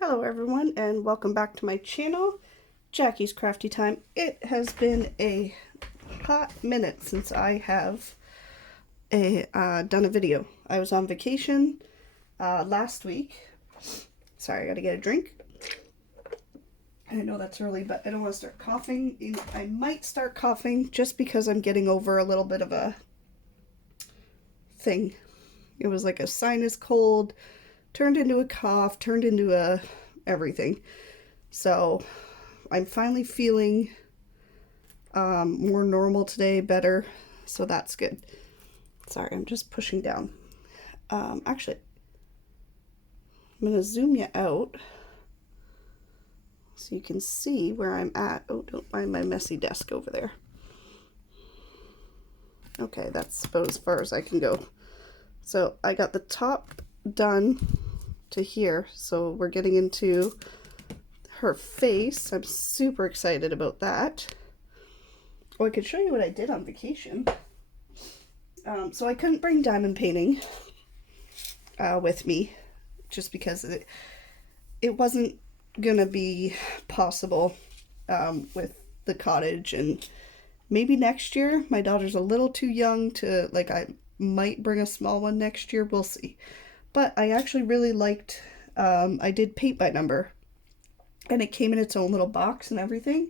Hello everyone and welcome back to my channel, Jackie's Crafty Time. It has been a hot minute since I have done a video. I was on vacation last week. Sorry, I gotta get a drink. I know that's early, but I don't want to start coughing. I might start coughing just because I'm getting over a little bit of a thing. It was like a sinus cold, turned into a cough, turned into a everything. So I'm finally feeling more normal today, better. So that's good. Sorry, I'm just pushing down. Actually, I'm going to zoom you out so you can see where I'm at. Oh, don't mind my messy desk over there. Okay, that's about as far as I can go. So I got the top done to here, so we're getting into her face. I'm super excited about that. Oh, I could show you what I did on vacation. So I couldn't bring diamond painting with me just because it wasn't gonna be possible with the cottage, and maybe next year. My daughter's a little too young to, like, I might bring a small one next year, we'll see. But I actually really liked, I did paint by number, and it came in its own little box and everything.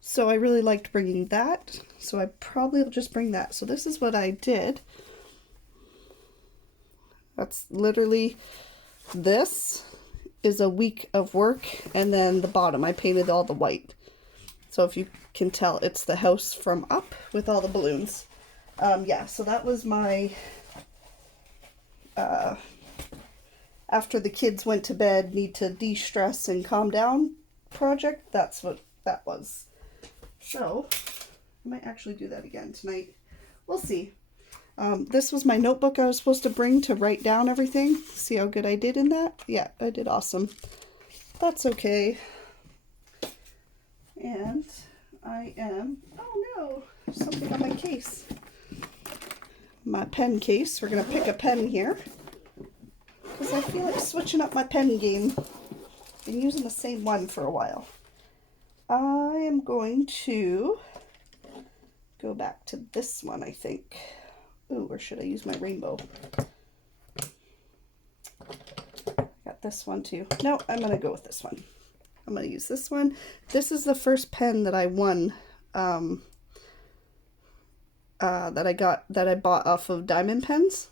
So I really liked bringing that. So I probably will just bring that. So this is what I did. That's literally, this is a week of work, and then the bottom I painted all the white. So if you can tell, it's the house from up with all the balloons. Yeah, so that was my after the kids went to bed, need to de-stress and calm down project. That's what that was. So I might actually do that again tonight. We'll see. This was my notebook I was supposed to bring to write down everything. See how good I did in that? Yeah, I did awesome. That's okay. And I am, oh no, there's something on my case. My pen case. We're going to pick a pen here, because I feel like switching up my pen game. Been using the same one for a while. I am going to go back to this one, I think. Ooh, or should I use my rainbow? Got this one too. No, I'm going to go with this one. I'm going to use this one. This is the first pen that I won, that I bought off of Diamond Pens.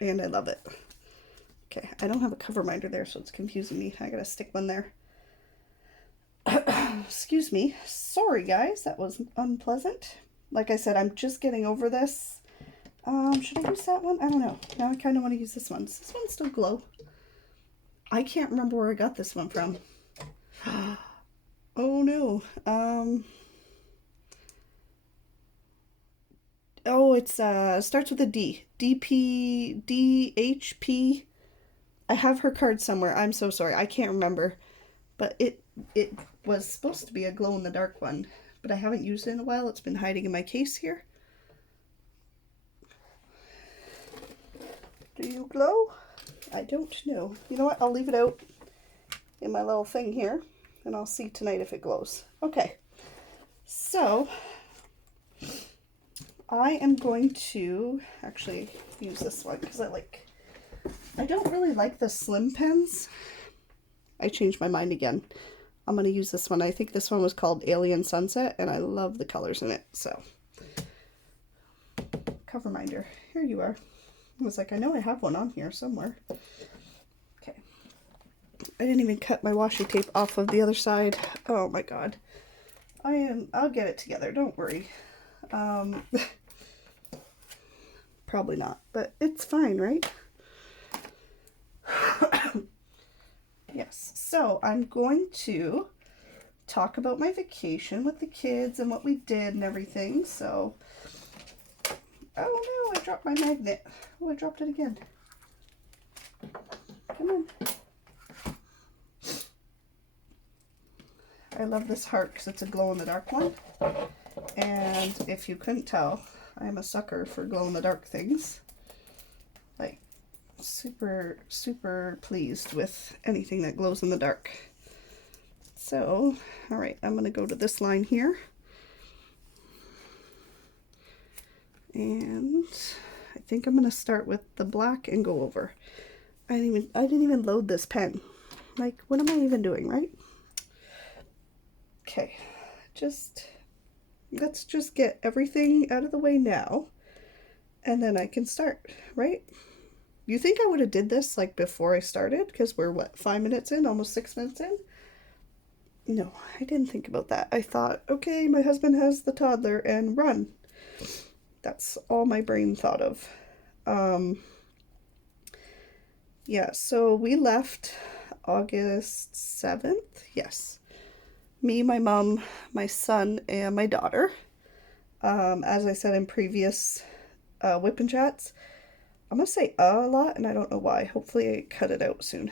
And I love it. Okay, I don't have a cover minder there, so it's confusing me. I gotta stick one there. Excuse me. Sorry, guys. That was unpleasant. Like I said, I'm just getting over this. Should I use that one? I don't know. Now I kind of want to use this one. Does this one still glow? I can't remember where I got this one from. Oh, no. Oh, it's starts with a D. DP, DHP. I have her card somewhere. I'm so sorry. I can't remember. But it was supposed to be a glow in the dark one, but I haven't used it in a while. It's been hiding in my case here. Do you glow? I don't know. You know what? I'll leave it out in my little thing here, and I'll see tonight if it glows. Okay. So I am going to actually use this one because I don't really like the slim pens. I changed my mind again. I'm going to use this one. I think this one was called Alien Sunset, and I love the colors in it. So, cover minder. Here you are. I was like, I know I have one on here somewhere. Okay. I didn't even cut my washi tape off of the other side. Oh my god. I'll get it together. Don't worry. Probably not, but it's fine, right? Yes, so I'm going to talk about my vacation with the kids and what we did and everything. So, oh no, I dropped my magnet. Oh, I dropped it again. Come on. I love this heart because it's a glow-in-the-dark one. And if you couldn't tell, I am a sucker for glow-in-the-dark things. Like, super, super pleased with anything that glows in the dark. So, all right, I'm going to go to this line here. And I think I'm going to start with the black and go over. I didn't even load this pen. Like, what am I even doing, right? Okay, let's just get everything out of the way now, and then I can start, right? You think I would have did this like before I started, because we're what, 5 minutes in, almost 6 minutes in? No, I didn't think about that. I thought, okay, my husband has the toddler and run. That's all my brain thought of. Yeah, so we left August 7th. Yes. Me, my mom, my son, and my daughter. As I said in previous WIP and chats, I'm going to say a lot, and I don't know why. Hopefully I cut it out soon.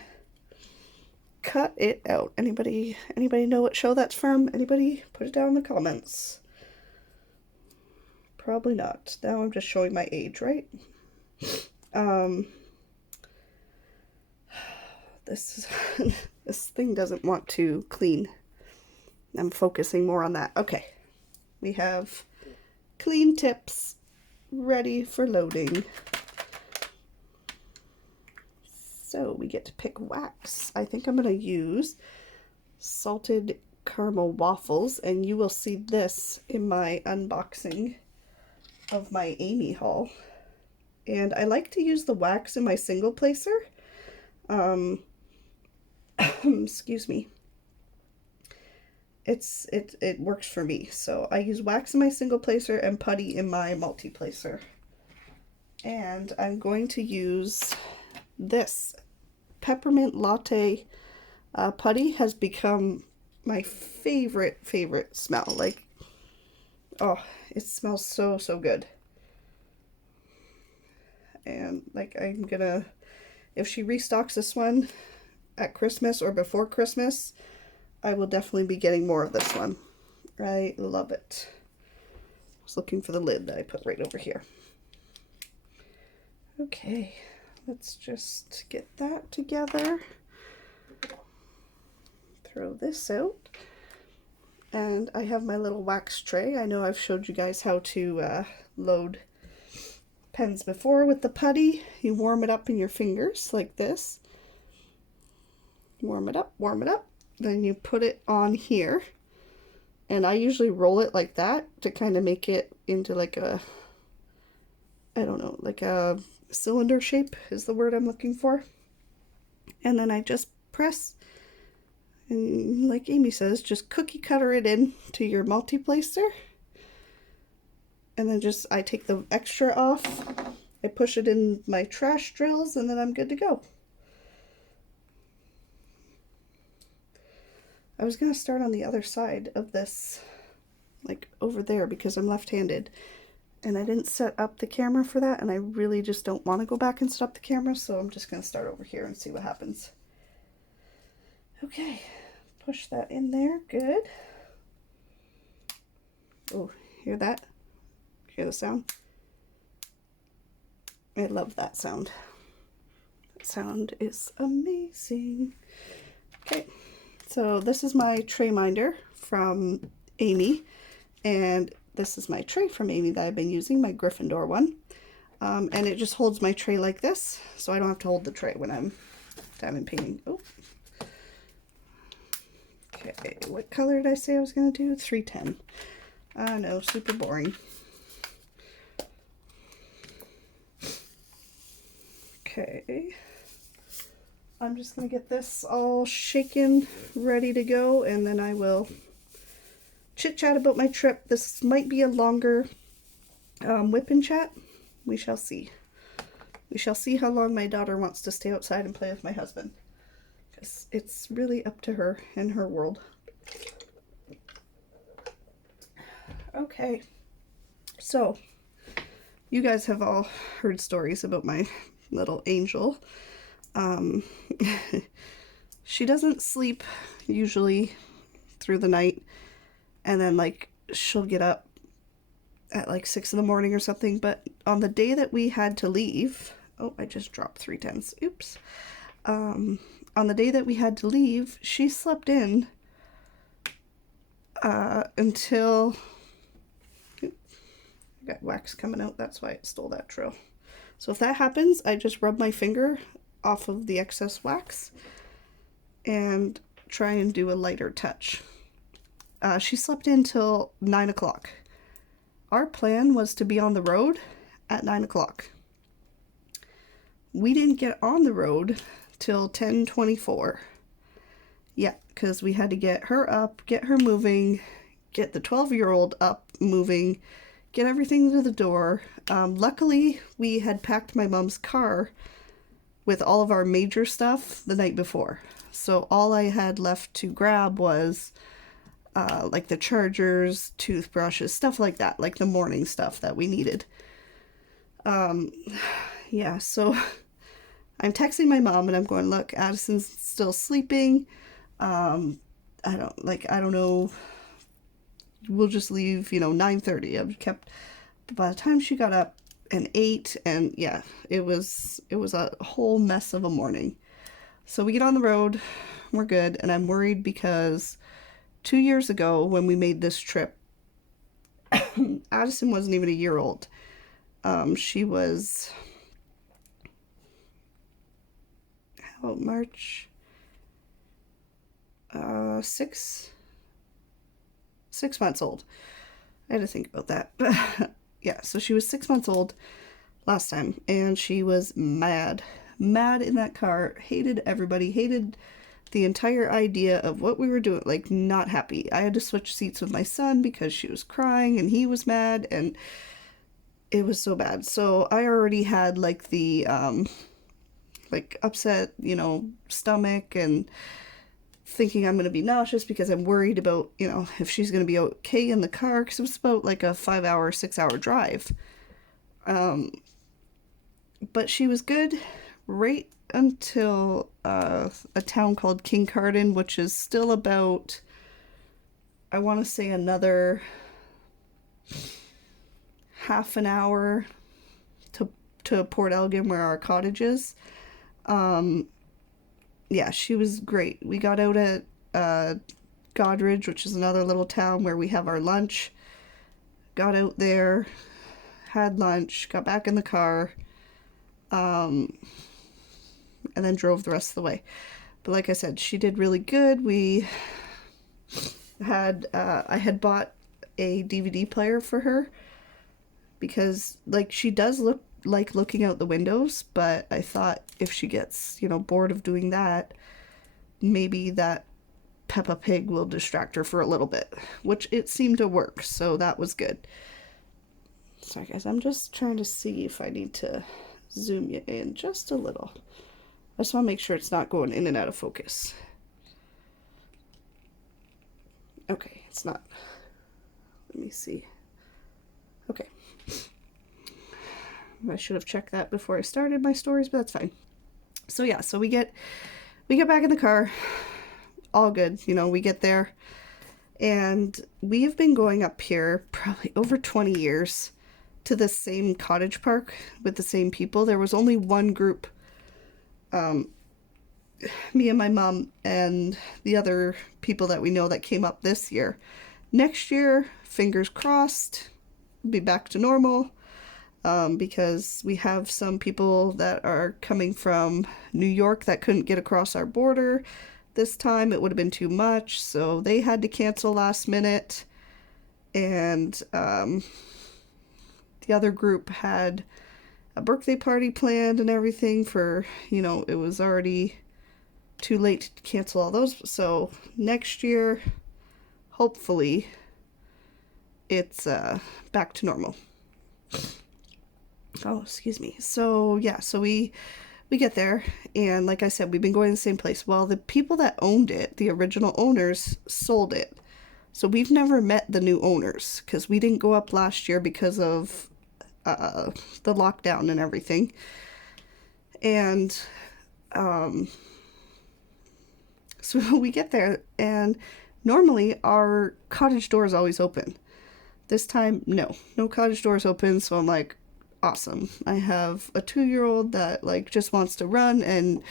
Cut it out. Anybody know what show that's from? Anybody? Put it down in the comments. Probably not. Now I'm just showing my age, right? This thing doesn't want to clean. I'm focusing more on that. Okay. We have clean tips ready for loading. So we get to pick wax. I think I'm going to use salted caramel waffles, and you will see this in my unboxing of my Amy haul. And I like to use the wax in my single placer. Excuse me. It works for me. So I use wax in my single placer and putty in my multi placer. And I'm going to use this peppermint latte putty. Has become my favorite smell. Like, oh, it smells so good. And like, I'm gonna, if she restocks this one at Christmas or before Christmas, I will definitely be getting more of this one. I love it. I was looking for the lid that I put right over here. Okay, let's just get that together. Throw this out. And I have my little wax tray. I know I've showed you guys how to load pens before with the putty. You warm it up in your fingers like this. Warm it up, warm it up. Then you put it on here. And I usually roll it like that to kind of make it into like a, I don't know, like a cylinder shape is the word I'm looking for. And then I just press, and like Amy says, just cookie cutter it in to your multi-placer. And then just, I take the extra off, I push it in my trash drills, and then I'm good to go. I was going to start on the other side of this, like over there, because I'm left-handed. And I didn't set up the camera for that, and I really just don't want to go back and set up the camera, so I'm just going to start over here and see what happens. Okay, push that in there, good. Oh, hear that? Hear the sound? I love that sound. That sound is amazing. Okay. So this is my tray minder from Amy, and this is my tray from Amy that I've been using, my Gryffindor one. And it just holds my tray like this, so I don't have to hold the tray when I'm diamond painting. Oh. Okay, what color did I say I was going to do? 310. I know, super boring. Okay. I'm just going to get this all shaken, ready to go, and then I will chit-chat about my trip. This might be a longer WIP and chat. We shall see. We shall see how long my daughter wants to stay outside and play with my husband. Because it's really up to her and her world. Okay. So, you guys have all heard stories about my little angel. She doesn't sleep usually through the night, and then like she'll get up at like 6 in the morning or something. But on the day that we had to leave Oh, I just dropped 3 tens. Oops. On the day that we had to leave, she slept in until... I got wax coming out, that's why it stole that trail. So if that happens, I just rub my finger off of the excess wax and try and do a lighter touch. She slept in till 9 o'clock. Our plan was to be on the road at 9 o'clock. We didn't get on the road till 10:24. Yeah, because we had to get her up, get her moving, get the 12-year-old up, moving, get everything to the door. Luckily, we had packed my mom's car with all of our major stuff the night before. So all I had left to grab was like the chargers, toothbrushes, stuff like that, like the morning stuff that we needed. Yeah, so I'm texting my mom and I'm going, look, Addison's still sleeping. I don't know. We'll just leave, 9:30. I've kept, by the time she got up, and 8, and yeah, it was a whole mess of a morning. So we get on the road, we're good, and I'm worried because 2 years ago when we made this trip, Addison wasn't even a year old. She was, how about March? 6 months old. I had to think about that. Yeah, so she was 6 months old last time, and she was mad in that car, hated everybody, hated the entire idea of what we were doing, like not happy. I had to switch seats with my son because she was crying and he was mad, and it was so bad. So I already had like the like upset, stomach, and thinking I'm going to be nauseous because I'm worried about, if she's going to be okay in the car, because it was about like a 5-hour, 6-hour drive. But she was good right until a town called Kincardine, which is still about, I want to say, another half an hour to Port Elgin, where our cottage is. Yeah, she was great. We got out at Godridge, which is another little town where we have our lunch. Got out there, had lunch, got back in the car, and then drove the rest of the way. But like I said, she did really good. We had, I had bought a DVD player for her because, like, she does look like looking out the windows, but I thought if she gets, bored of doing that, maybe that Peppa Pig will distract her for a little bit, which it seemed to work, so that was good. Sorry guys, I'm just trying to see if I need to zoom you in just a little. I just want to make sure it's not going in and out of focus. Okay, it's not. Let me see. Okay. I should have checked that before I started my stories, but that's fine. So yeah, so we get back in the car, all good, we get there, and we have been going up here probably over 20 years to the same cottage park with the same people. There was only one group, me and my mom and the other people that we know that came up this year. Next year, fingers crossed, we'll be back to normal. Because we have some people that are coming from New York that couldn't get across our border this time. It would have been too much, so they had to cancel last minute. And the other group had a birthday party planned and everything for, it was already too late to cancel all those. So next year, hopefully, it's back to normal. Oh, excuse me. So yeah, so we get there, and like I said, we've been going to the same place. Well, the people that owned it, the original owners, sold it. So we've never met the new owners because we didn't go up last year because of the lockdown and everything. And so we get there, and normally our cottage door is always open. This time, no cottage door is open, so I'm like, awesome. I have a 2-year-old that like just wants to run, and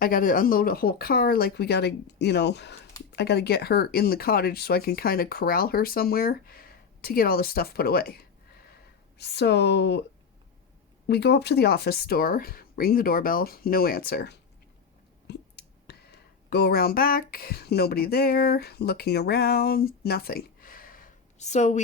I gotta unload a whole car. Like we gotta, you know, I gotta get her in the cottage so I can kind of corral her somewhere to get all the stuff put away. So we go up to the office door, ring the doorbell, no answer. Go around back, nobody there, looking around, nothing. So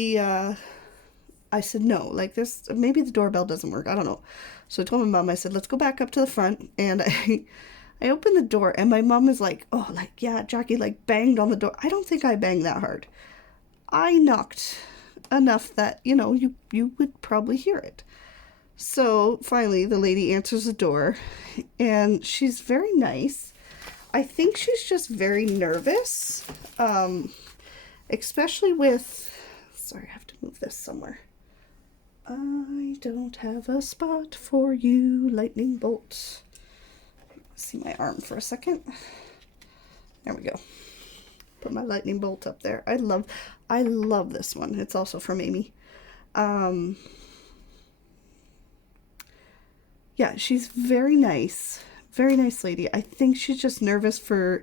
I said, no, like this, maybe the doorbell doesn't work, I don't know. So I told my mom, I said, let's go back up to the front, and I opened the door, and my mom is like, oh, like, yeah, Jackie, like, banged on the door. I don't think I banged that hard. I knocked enough that, you know, you would probably hear it. So finally, the lady answers the door, and she's very nice. I think she's just very nervous, especially with, sorry, I have to move this somewhere. I don't have a spot for you, lightning bolt. See my arm for a second. There we go. Put my lightning bolt up there. I love this one. It's also from Amy. Yeah, she's very nice. Very nice lady. I think she's just nervous for,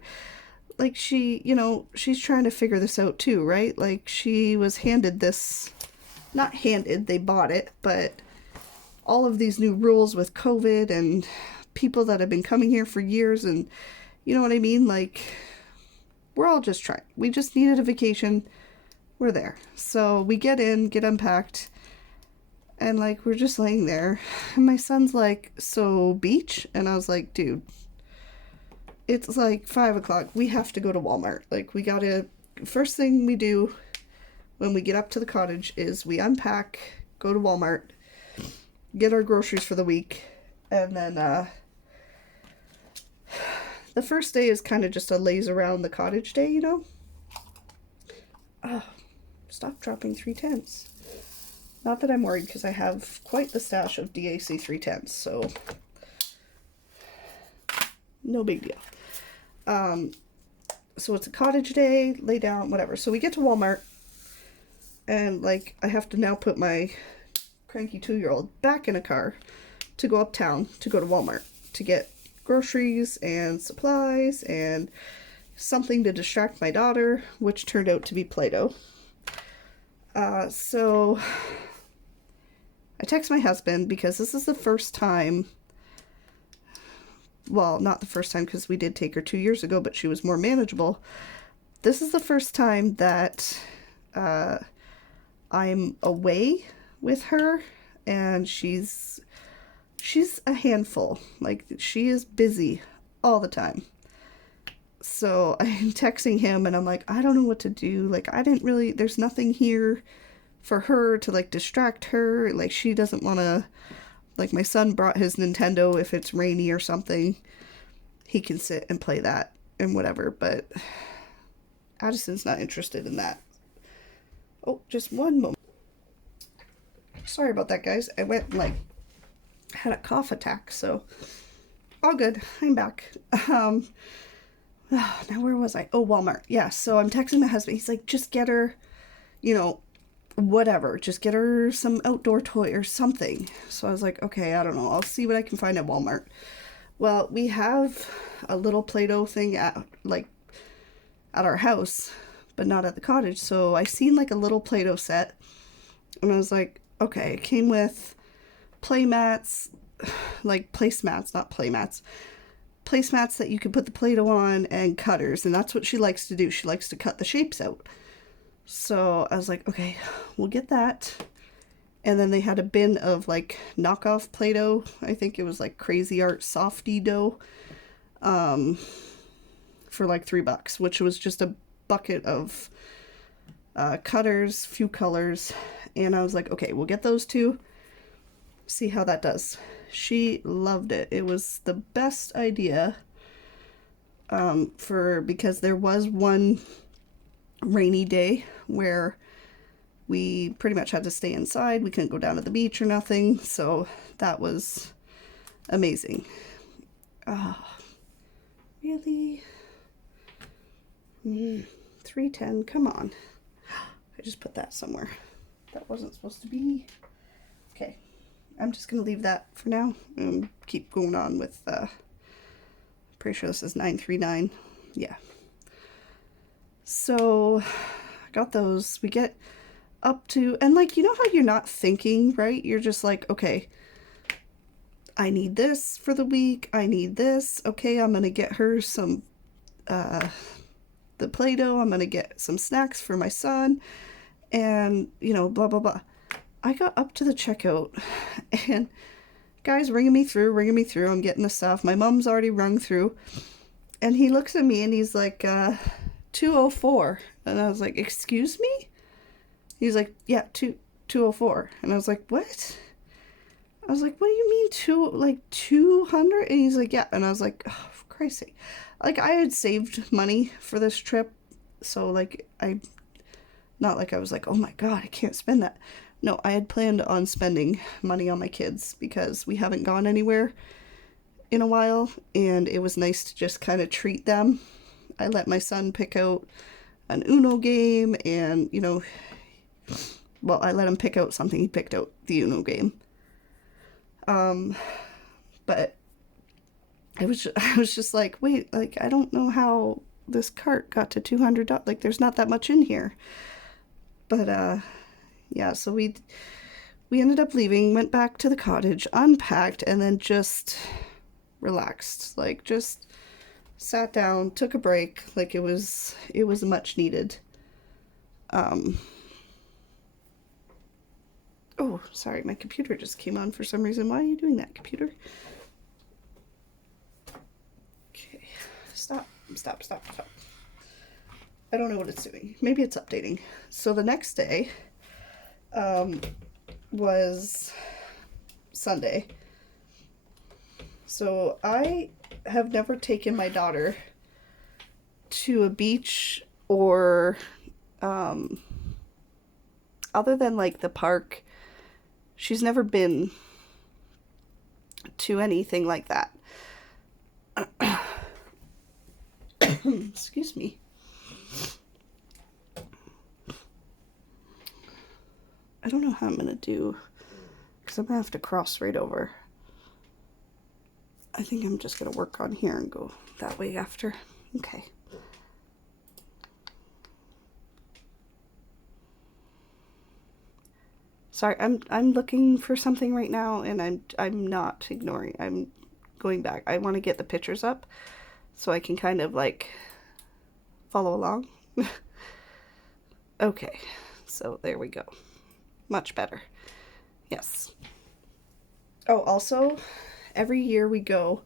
like, she, you know, she's trying to figure this out too, right? Like, she was handed this, not handed, they bought it, but all of these new rules with COVID and people that have been coming here for years, and you know what I mean? Like, we're all just trying. We just needed a vacation. We're there. So we get in, get unpacked, and like, we're just laying there. And my son's like, so beach? And I was like, dude, it's like 5 o'clock. We have to go to Walmart. Like, we gotta, first thing we do when we get up to the cottage is we unpack, go to Walmart, get our groceries for the week, and then the first day is kind of just a laze around the cottage day, you know? Oh, stop dropping 310s. Not that I'm worried, because I have quite the stash of DAC 310s, so no big deal. So it's a cottage day, lay down, whatever. So we get to Walmart, and like, I have to now put my cranky 2-year-old back in a car to go uptown to go to Walmart to get groceries and supplies and something to distract my daughter, which turned out to be Play-Doh. So I text my husband, because this is the first time, well, not the first time, because we did take her 2 years ago, but she was more manageable. This is the first time that I'm away with her, and she's a handful. Like, she is busy all the time. So I'm texting him, and I'm like, I don't know what to do. Like, I didn't really, there's nothing here for her to like distract her. Like, she doesn't want to, like, my son brought his Nintendo. If it's rainy or something, he can sit and play that and whatever, but Addison's not interested in that. Oh, just one moment. Sorry about that, guys. I went, like, had a cough attack, so all good. I'm back. Now where was I? Oh, Walmart. Yeah, so I'm texting my husband. He's like, just get her, you know, whatever. Just get her some outdoor toy or something. So I was like, okay, I don't know. I'll see what I can find at Walmart. Well, we have a little Play-Doh thing at our house, but not at the cottage. So I seen like a little Play-Doh set, and I was like, okay, it came with playmats, like placemats, not playmats. Placemats that you could put the Play-Doh on, and cutters, and that's what she likes to do. She likes to cut the shapes out. So I was like, okay, we'll get that. And then they had a bin of like knockoff Play-Doh. I think it was like Crazy Art Softy Dough, for like $3, which was just a bucket of cutters, few colors. And I was like, okay, we'll get those two, see how that does. She loved it. It was the best idea, because there was one rainy day where we pretty much had to stay inside. We couldn't go down to the beach or nothing, so that was amazing. Really? 310, come on. I just put that somewhere. That wasn't supposed to be. Okay. I'm just going to leave that for now and keep going on with, pretty sure this is 939. Yeah. So, I got those. We get up to, and like, you know how you're not thinking, right? You're just like, okay, I need this for the week. I need this. Okay, I'm going to get her some, the Play-Doh. I'm going to get some snacks for my son. And, you know, blah, blah, blah. I got up to the checkout and guy's ringing me through. I'm getting the stuff. My mom's already rung through. And he looks at me and he's like, 204. And I was like, excuse me? He's like, yeah, 204. And I was like, what? I was like, what do you mean 200? And he's like, yeah. And I was like, oh, for Christ's sake. Like, I had saved money for this trip. So, like, not like I was like, oh my God, I can't spend that. No, I had planned on spending money on my kids because we haven't gone anywhere in a while. And it was nice to just kind of treat them. I let my son pick out an Uno game and, you know, well, I let him pick out something. He picked out the Uno game. But I was just like, wait, like, I don't know how this cart got to $200. Like, there's not that much in here. But, yeah, so we ended up leaving, went back to the cottage, unpacked, and then just relaxed. Like, just sat down, took a break. Like, it was much needed. Oh, sorry, my computer just came on for some reason. Why are you doing that, computer? Okay, stop. I don't know what it's doing. Maybe it's updating. So the next day was Sunday. So I have never taken my daughter to a beach or other than like the park. She's never been to anything like that. Excuse me. I don't know how I'm going to do, because I'm going to have to cross right over. I think I'm just going to work on here and go that way after. Okay. Sorry, I'm looking for something right now, and I'm not ignoring. I'm going back. I want to get the pictures up so I can kind of like follow along. Okay, so there we go. Much better. Yes. Oh, also, every year we go,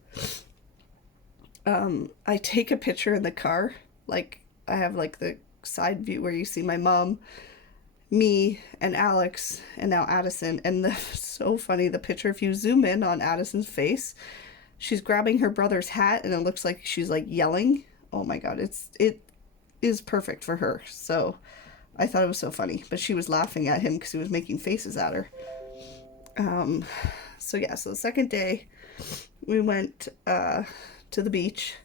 I take a picture in the car. Like, I have like the side view where you see my mom, me, and Alex, and now Addison. And so funny, the picture, if you zoom in on Addison's face, she's grabbing her brother's hat and it looks like she's like yelling. Oh my God, it is perfect for her. So I thought it was so funny, but she was laughing at him because he was making faces at her. So yeah, so the second day we went to the beach,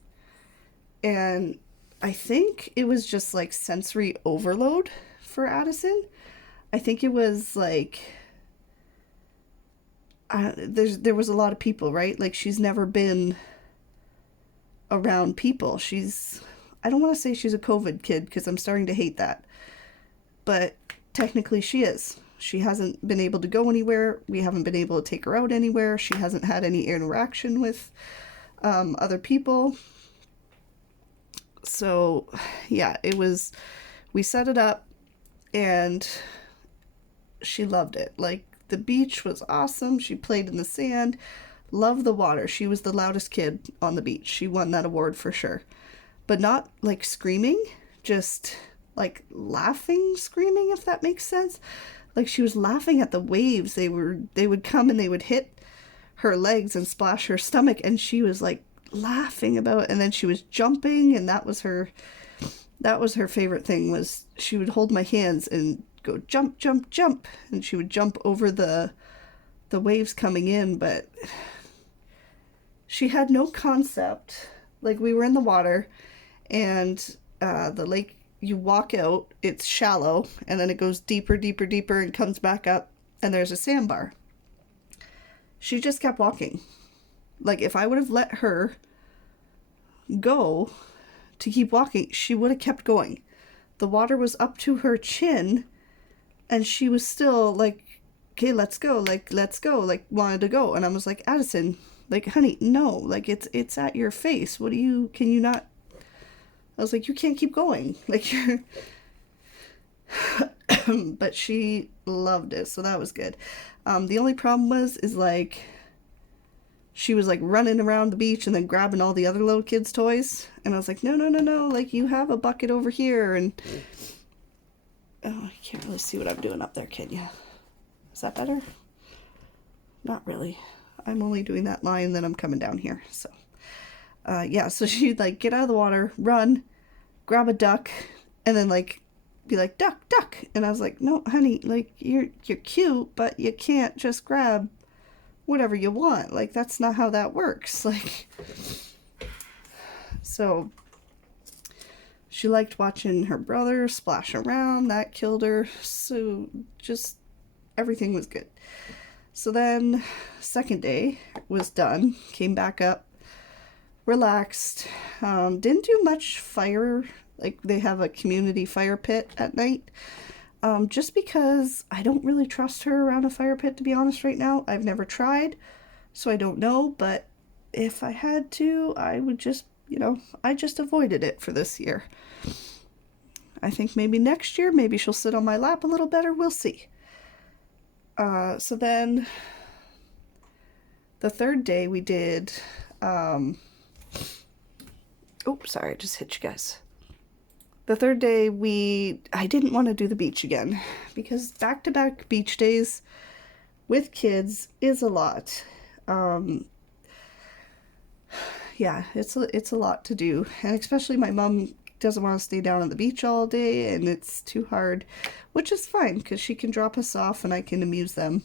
and I think it was just like sensory overload for Addison. I think it was like there was a lot of people, right? Like, she's never been around people. I don't want to say she's a COVID kid because I'm starting to hate that, but technically she is. She hasn't been able to go anywhere. We haven't been able to take her out anywhere. She hasn't had any interaction with other people. So yeah, we set it up and she loved it. Like, the beach was awesome. She played in the sand, loved the water. She was the loudest kid on the beach. She won that award for sure. But not like screaming, just like laughing, screaming, if that makes sense. Like, she was laughing at the waves. They would come and they would hit her legs and splash her stomach, and she was like laughing about it. And then she was jumping, and that was her favorite thing, was she would hold my hands and go jump, jump, jump, and she would jump over the waves coming in. But she had no concept. Like, we were in the water, and the lake, you walk out, it's shallow, and then it goes deeper, deeper, deeper, and comes back up, and there's a sandbar. she just kept walking. Like, if I would have let her go to keep walking, she would have kept going. The water was up to her chin, and she was still like, okay, let's go, like wanted to go. And I was like, Addison, like, honey, no, like it's at your face. Can you not? I was like, you can't keep going. Like, you're. But she loved it, so that was good. The only problem is like, she was like running around the beach and then grabbing all the other little kids' toys. And I was like, no, like, you have a bucket over here. And oh, I can't really see what I'm doing up there, can you? Is that better? Not really. I'm only doing that line, then I'm coming down here. So, yeah, so she'd like get out of the water, run, grab a duck, and then like be like, duck, duck. And I was like, no, honey, like, you're cute, but you can't just grab whatever you want. Like, that's not how that works. Like, so she liked watching her brother splash around. That killed her. So just everything was good. So then second day was done, came back up, relaxed, didn't do much fire. Like, they have a community fire pit at night, just because I don't really trust her around a fire pit, to be honest, right now. I've never tried, so I don't know, but if I had to, I would just, I just avoided it for this year. I think maybe next year, maybe she'll sit on my lap a little better, we'll see. So then the third day we did, oh, sorry, I just hit you guys. The third day I didn't want to do the beach again, because back-to-back beach days with kids is a lot. Yeah, it's a lot to do, and especially my mom doesn't want to stay down on the beach all day, and it's too hard, which is fine, because she can drop us off and I can amuse them,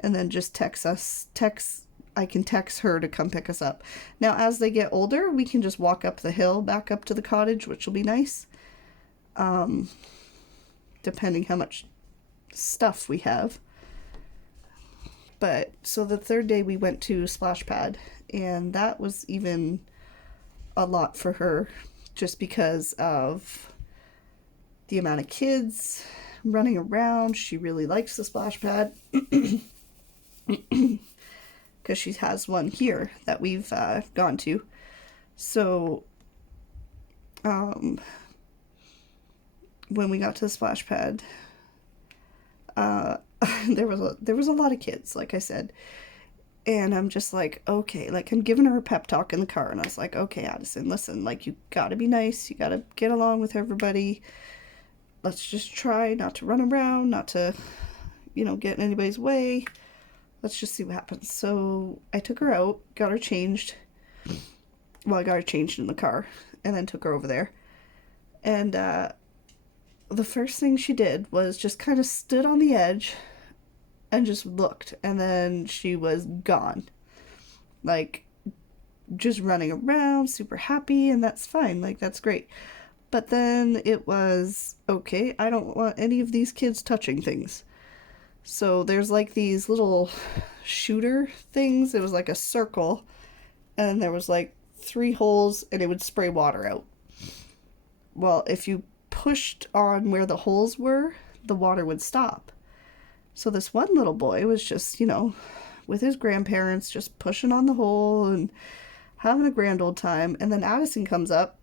and then just I can text her to come pick us up. Now, as they get older, we can just walk up the hill back up to the cottage, which will be nice, depending how much stuff we have. But, so the third day we went to Splash Pad, and that was even a lot for her, just because of the amount of kids running around. She really likes the Splash Pad, because she has one here that we've gone to. So, when we got to the Splash Pad, there was a lot of kids, like I said, and I'm just like, okay, like, I'm giving her a pep talk in the car, and I was like, okay, Addison, listen, like, you gotta be nice, you gotta get along with everybody, let's just try not to run around, not to, get in anybody's way, let's just see what happens. So I took her out, got her changed, well, I got her changed in the car, and then took her over there, and, the first thing she did was just kind of stood on the edge and just looked, and then she was gone. Like, just running around, super happy, and that's fine, like, that's great. But then it was, okay, I don't want any of these kids touching things. So there's like these little shooter things, it was like a circle, and there was like 3 holes, and it would spray water out. Well, if you pushed on where the holes were, the water would stop. So this one little boy was just, with his grandparents, just pushing on the hole and having a grand old time. And then Addison comes up,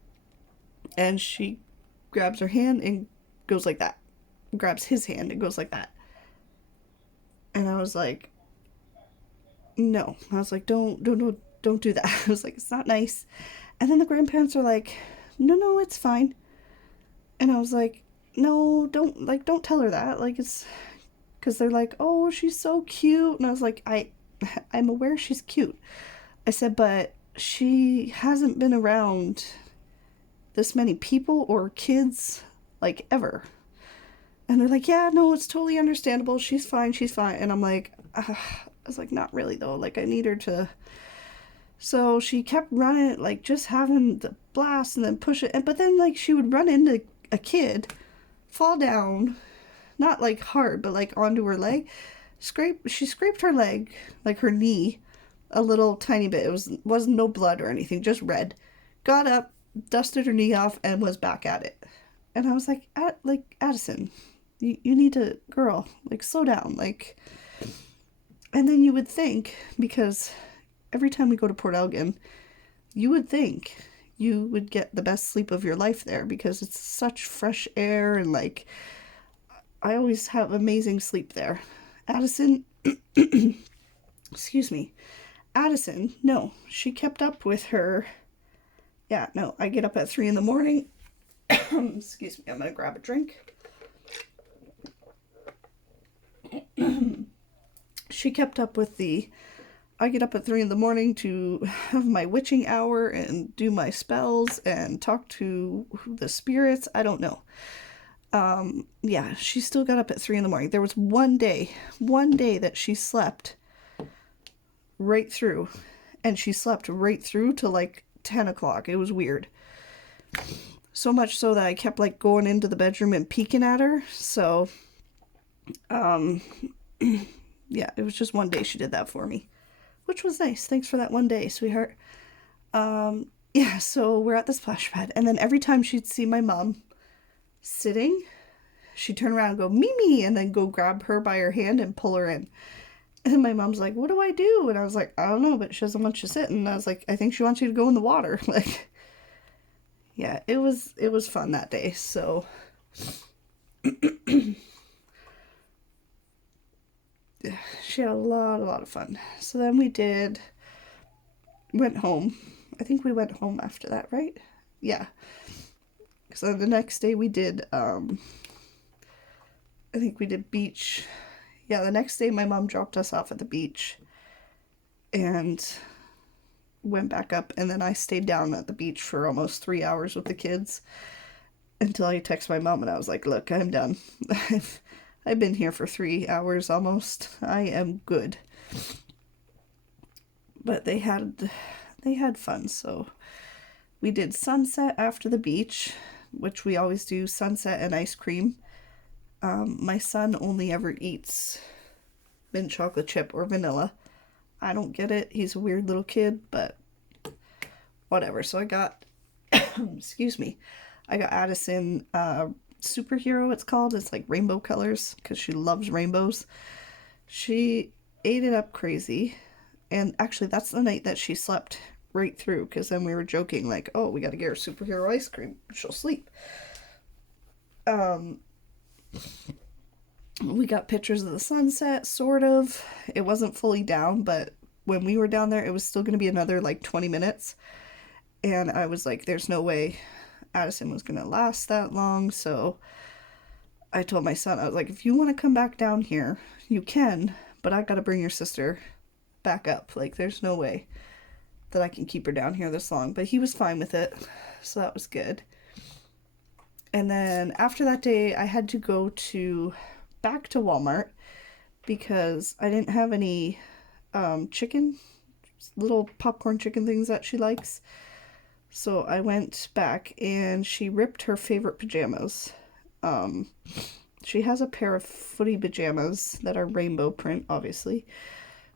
and she grabs her hand and goes like that. Grabs his hand and goes like that. And I was like, no. I was like, don't do that. I was like, it's not nice. And then the grandparents are like, no, it's fine. And I was like, no, don't tell her that. Like, it's, because they're like, oh, she's so cute. And I was like, I'm aware she's cute. I said, but she hasn't been around this many people or kids, like, ever. And they're like, yeah, no, it's totally understandable. She's fine. And I'm like, I was like, not really, though. Like, I need her to. So she kept running, like, just having the blast and then push it. But then, like, she would run into a kid, fall down, not, like, hard, but, like, onto her leg. She scraped her leg, like her knee, a little tiny bit. Wasn't no blood or anything, just red. Got up, dusted her knee off, and was back at it. And I was like, Addison, you need to, girl, like, slow down, like. And then you would think, because every time we go to Port Elgin, you would think you would get the best sleep of your life there because it's such fresh air and, like, I always have amazing sleep there. Addison, excuse me, Addison, no, she kept up with her. Yeah, no, I get up at 3 in the morning. Excuse me, I'm gonna grab a drink. She kept up with I get up at 3 in the morning to have my witching hour and do my spells and talk to the spirits. I don't know. Yeah, she still got up at 3 in the morning. There was one day that she slept right through, and she slept right through to like 10 o'clock. It was weird. So much so that I kept like going into the bedroom and peeking at her. So, yeah, it was just one day she did that for me, which was nice. Thanks for that one day, sweetheart. Yeah, so we're at the splash pad, and then every time she'd see my mom sitting, she'd turn around and go, Mimi, and then go grab her by her hand and pull her in. And my mom's like, what do I do? And I was like, I don't know, but she doesn't want you to sit. And I was like, I think she wants you to go in the water. Like, yeah, it was fun that day. So she had a lot of fun. So then went home. I think we went home after that, right? Yeah. So the next day we did, I think we did beach. Yeah, the next day my mom dropped us off at the beach and went back up, and then I stayed down at the beach for almost 3 hours with the kids until I texted my mom and I was like, look, I'm done. I've been here for 3 hours almost. I am good. But they had fun, so we did sunset after the beach, which we always do, sunset and ice cream. My son only ever eats mint chocolate chip or vanilla. I don't get it. He's a weird little kid, but whatever. So I got, excuse me, I got Addison superhero, it's called. It's like rainbow colors because she loves rainbows. She ate it up crazy. And actually, that's the night that she slept right through, because then we were joking like, oh, we got to get her superhero ice cream. She'll sleep. We got pictures of the sunset, sort of. It wasn't fully down, but when we were down there, it was still going to be another like 20 minutes. And I was like, there's no way Addison was going to last that long. So I told my son, I was like, if you want to come back down here, you can, but I got to bring your sister back up. Like, there's no way that I can keep her down here this long. But he was fine with it. So that was good. And then after that day, I had to go back to Walmart because I didn't have any chicken, little popcorn chicken things that she likes. So I went back and she ripped her favorite pajamas. She has a pair of footy pajamas that are rainbow print, obviously.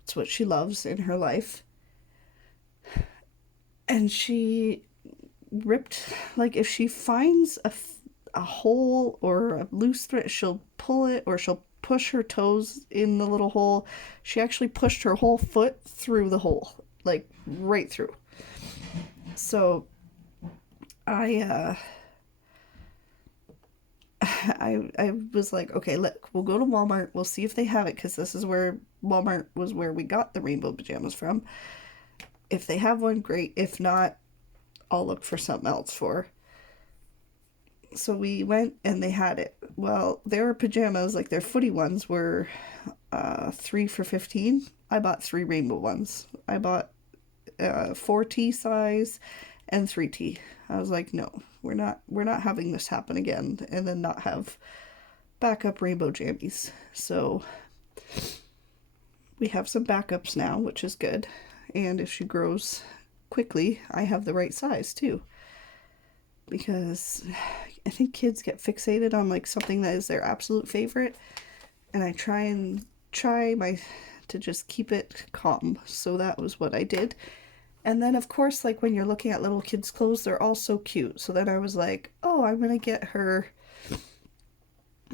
It's what she loves in her life. And she ripped, like, if she finds a hole or a loose thread, she'll pull it, or she'll push her toes in the little hole. She actually pushed her whole foot through the hole, like right through. So I was like, okay, look, we'll go to Walmart, we'll see if they have it, because this is where Walmart was where we got the rainbow pajamas from. If they have one, great. If not, I'll look for something else for her. So we went and they had it. Well, their pajamas, like their footy ones, were 3 for $15. I bought 3 rainbow ones. I bought 4T size and 3T. I was like, no, we're not having this happen again and then not have backup rainbow jammies. So we have some backups now, which is good. And if she grows quickly, I have the right size too. Because I think kids get fixated on like something that is their absolute favorite, and I try and try to just keep it calm. So that was what I did. And then of course, like when you're looking at little kids' clothes, they're all so cute. So then I was like, oh, I'm gonna get her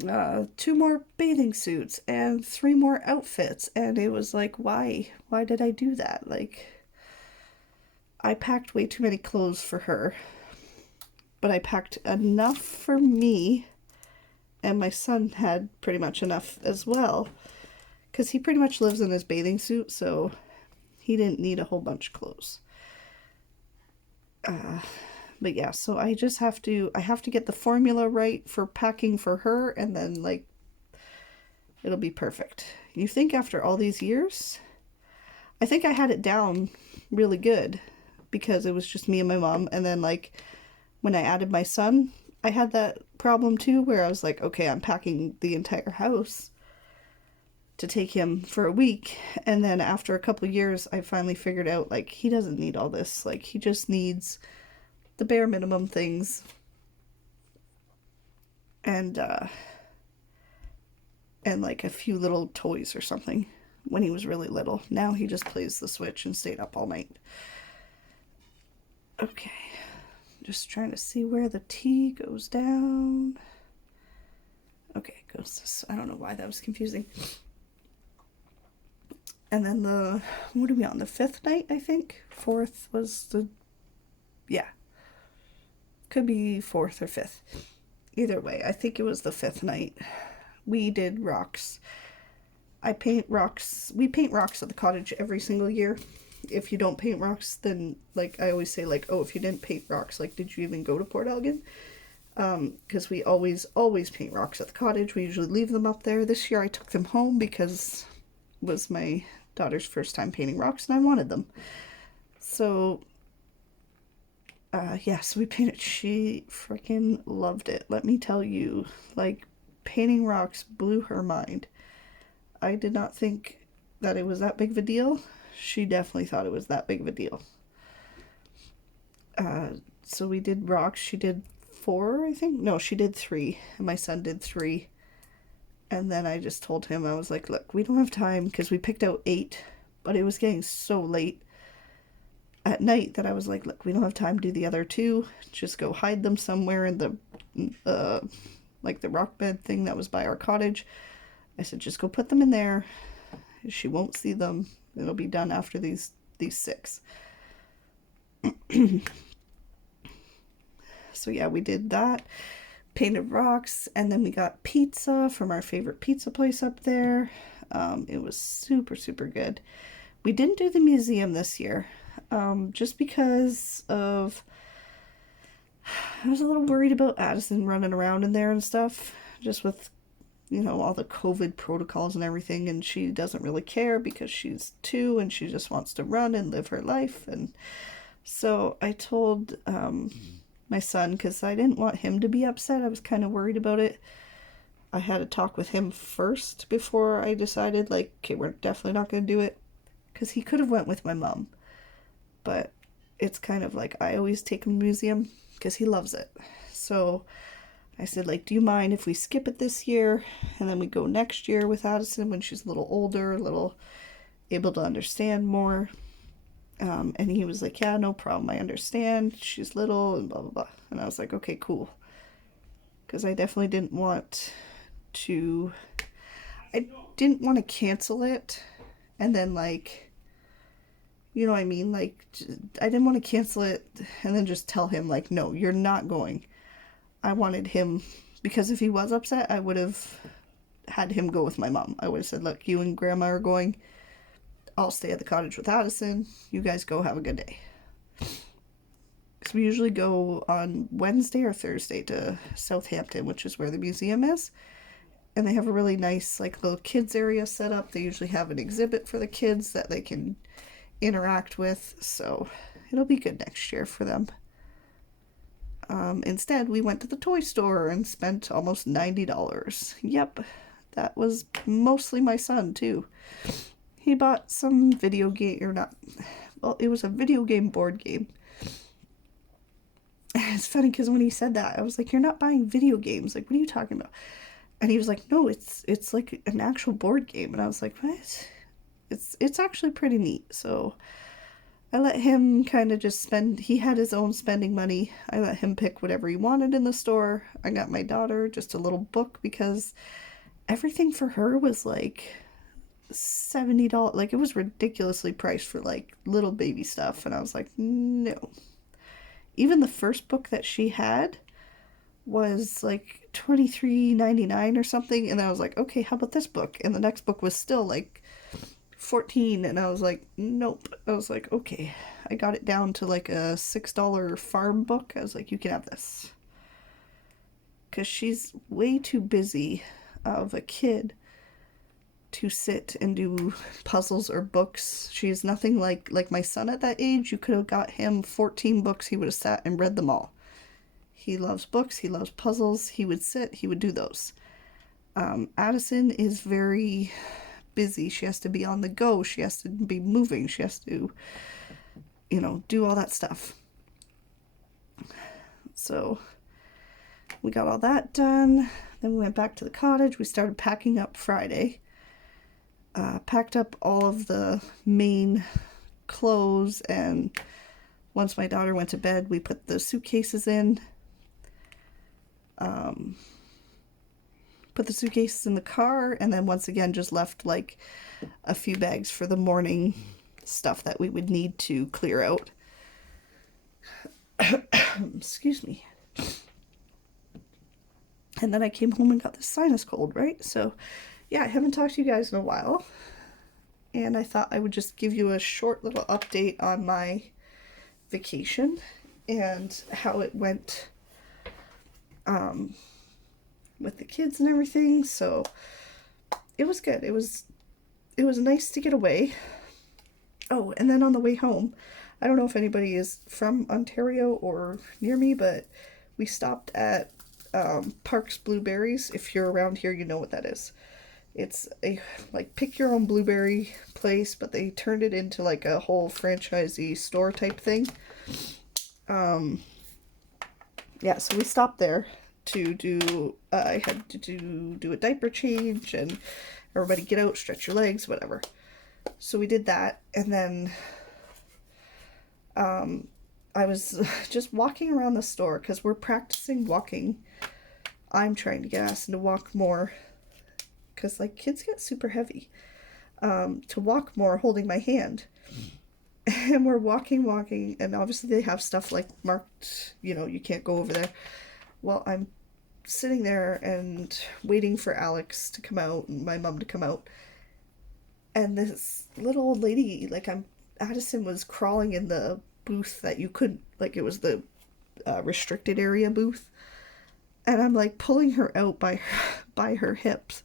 2 more bathing suits and 3 more outfits. And it was like, why did I do that? Like, I packed way too many clothes for her, but I packed enough for me, and my son had pretty much enough as well, because he pretty much lives in his bathing suit, so he didn't need a whole bunch of clothes. But yeah, so I have to get the formula right for packing for her, and then like it'll be perfect. You think after all these years? I think I had it down really good because it was just me and my mom, and then like when I added my son, I had that problem too where I was like, okay, I'm packing the entire house to take him for a week, and then after a couple years I finally figured out like he doesn't need all this, like he just needs the bare minimum things and like a few little toys or something when he was really little. Now he just plays the Switch and stayed up all night. Okay, just trying to see where the T goes down. Okay, it goes this. I don't know why that was confusing. And then what are we on? The 5th night, I think? 4th was yeah. Could be 4th or 5th. Either way, I think it was the 5th night. We did rocks. We paint rocks at the cottage every single year. If you don't paint rocks, then like I always say like, oh, if you didn't paint rocks, like did you even go to Port Elgin? Because we always paint rocks at the cottage. We usually leave them up there. This year I took them home because it was my daughter's first time painting rocks and I wanted them. So yeah, so we painted. She freaking loved it. Let me tell you, like painting rocks blew her mind. I did not think that it was that big of a deal. She definitely thought it was that big of a deal. So we did rocks. She did 4, I think. No, she did 3, and my son did 3. And then I just told him, I was like, look, we don't have time, because we picked out 8, but it was getting so late at night that I was like, look, we don't have time to do the other 2. Just go hide them somewhere in the like the rock bed thing that was by our cottage. I said, just go put them in there. She won't see them. It'll be done after these 6. So yeah, we did that. Painted rocks, and then we got pizza from our favorite pizza place up there. It was super, super good. We didn't do the museum this year, just because of... I was a little worried about Addison running around in there and stuff, just with, you know, all the COVID protocols and everything, and she doesn't really care because she's 2 and she just wants to run and live her life. And so I told my son, because I didn't want him to be upset. I was kind of worried about it. I had a talk with him first before I decided, like, okay, we're definitely not going to do it, because he could have went with my mom, but it's kind of like I always take him to the museum because he loves it. So I said, like, do you mind if we skip it this year and then we go next year with Addison when she's a little older, a little able to understand more? And he was like, yeah, no problem. I understand. She's little and blah, blah, blah. And I was like, okay, cool. Because I definitely didn't want to cancel it and then, like, you know what I mean? Like, I didn't want to cancel it and then just tell him, like, no, you're not going. I wanted him, because if he was upset, I would have had him go with my mom. I would have said, look, you and Grandma are going. I'll stay at the cottage with Addison. You guys go have a good day. Because we usually go on Wednesday or Thursday to Southampton, which is where the museum is. And they have a really nice, like, little kids area set up. They usually have an exhibit for the kids that they can interact with. So it'll be good next year for them. Instead, we went to the toy store and spent almost $90. Yep, that was mostly my son, too. He bought some video game, or not, well, it was a video game board game. It's funny because when he said that, I was like, you're not buying video games. Like, what are you talking about? And he was like, no, it's like an actual board game. And I was like, what? It's actually pretty neat. So I let him kind of just spend, he had his own spending money. I let him pick whatever he wanted in the store. I got my daughter just a little book because everything for her was like $70. Like, it was ridiculously priced for like little baby stuff. And I was like, no. Even the first book that she had was like $23.99 or something, and I was like, okay, how about this book? And the next book was still like 14, and I was like, nope. I was like, okay. I got it down to like a $6 farm book. I was like, you can have this, because she's way too busy of a kid to sit and do puzzles or books. She's nothing like my son at that age. You could have got him 14 books, he would have sat and read them all. He loves books, he loves puzzles, he would sit, he would do those. Addison is very busy. She has to be on the go, she has to be moving, she has to, do all that stuff. So we got all that done. Then we went back to the cottage. We started packing up Friday. Packed up all of the main clothes, and once my daughter went to bed, we put the suitcases in. Put the suitcases in the car, and then once again just left like a few bags for the morning stuff that we would need to clear out. Excuse me. And then I came home and got this sinus cold, right? So yeah, I haven't talked to you guys in a while, and I thought I would just give you a short little update on my vacation and how it went with the kids and everything. So it was good. It was nice to get away. Oh, and then on the way home, I don't know if anybody is from Ontario or near me, but we stopped at Parks Blueberries. If you're around here, you know what that is. It's a like pick your own blueberry place, but they turned it into like a whole franchisee store type thing. Yeah, so we stopped there to do, I had to do a diaper change and everybody get out, stretch your legs, whatever. So we did that, and then I was just walking around the store because we're practicing walking. I'm trying to get Addison to walk more because like kids get super heavy. To walk more holding my hand. And we're walking, and obviously they have stuff like marked, you can't go over there. Well, I'm sitting there and waiting for Alex to come out and my mom to come out. And this little old lady, Addison was crawling in the booth that you couldn't, like it was the restricted area booth. And I'm like pulling her out by her hips.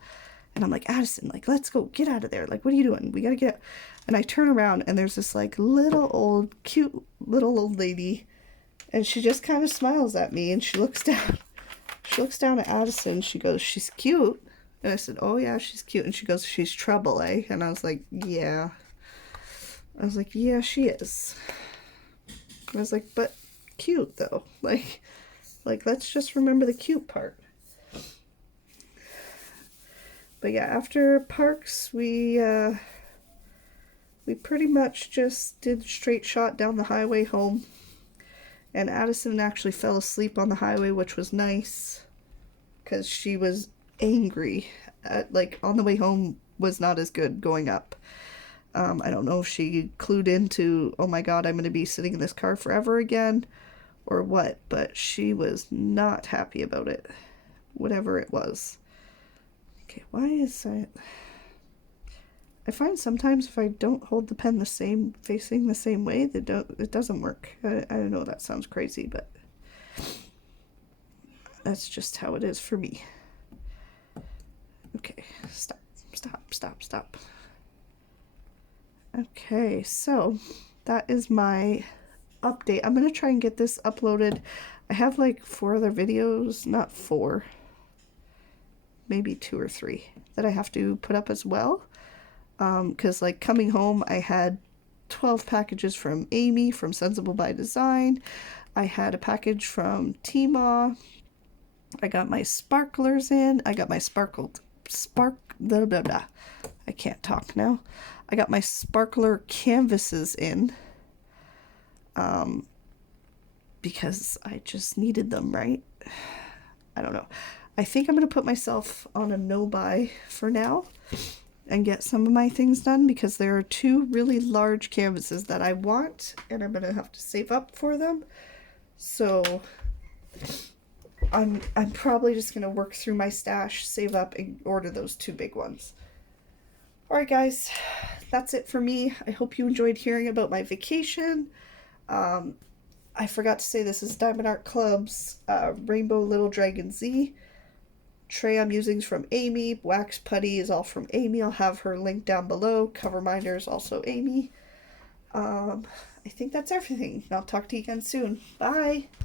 And I'm like, Addison, like, let's go, get out of there. Like, what are you doing? We gotta get. And I turn around, and there's this, like, cute little old lady. And she just kind of smiles at me, and she looks down. She looks down at Addison. She goes, she's cute. And I said, oh, yeah, she's cute. And she goes, she's trouble, eh? And I was like, yeah. I was like, yeah, she is. I was like, but cute, though. Like, let's just remember the cute part. But yeah, after Parks, we pretty much just did straight shot down the highway home. And Addison actually fell asleep on the highway, which was nice. Because she was angry. On the way home was not as good going up. I don't know if she clued into, oh my god, I'm going to be sitting in this car forever again. Or what. But she was not happy about it. Whatever it was. Okay, why is that? I find sometimes if I don't hold the pen facing the same way, it doesn't work. I know that sounds crazy, but that's just how it is for me. Okay, stop. Okay, so that is my update. I'm going to try and get this uploaded. I have like 4 other videos, not 4. Maybe 2 or 3 that I have to put up as well. Because like coming home, I had 12 packages from Amy from Sensible by Design. I had a package from Tima. I got my sparklers in. I got my blah, blah, blah. I can't talk now. I got my sparkler canvases in. Because I just needed them, right? I don't know. I think I'm going to put myself on a no-buy for now and get some of my things done because there are 2 really large canvases that I want and I'm going to have to save up for them. So I'm probably just going to work through my stash, save up, and order those 2 big ones. Alright guys, that's it for me. I hope you enjoyed hearing about my vacation. I forgot to say this is Diamond Art Club's Rainbow Little DragonZ. Tray I'm using is from Amy. Wax putty is all from Amy. I'll have her link down below. Cover minder is also Amy. I think that's everything. I'll talk to you again soon. Bye!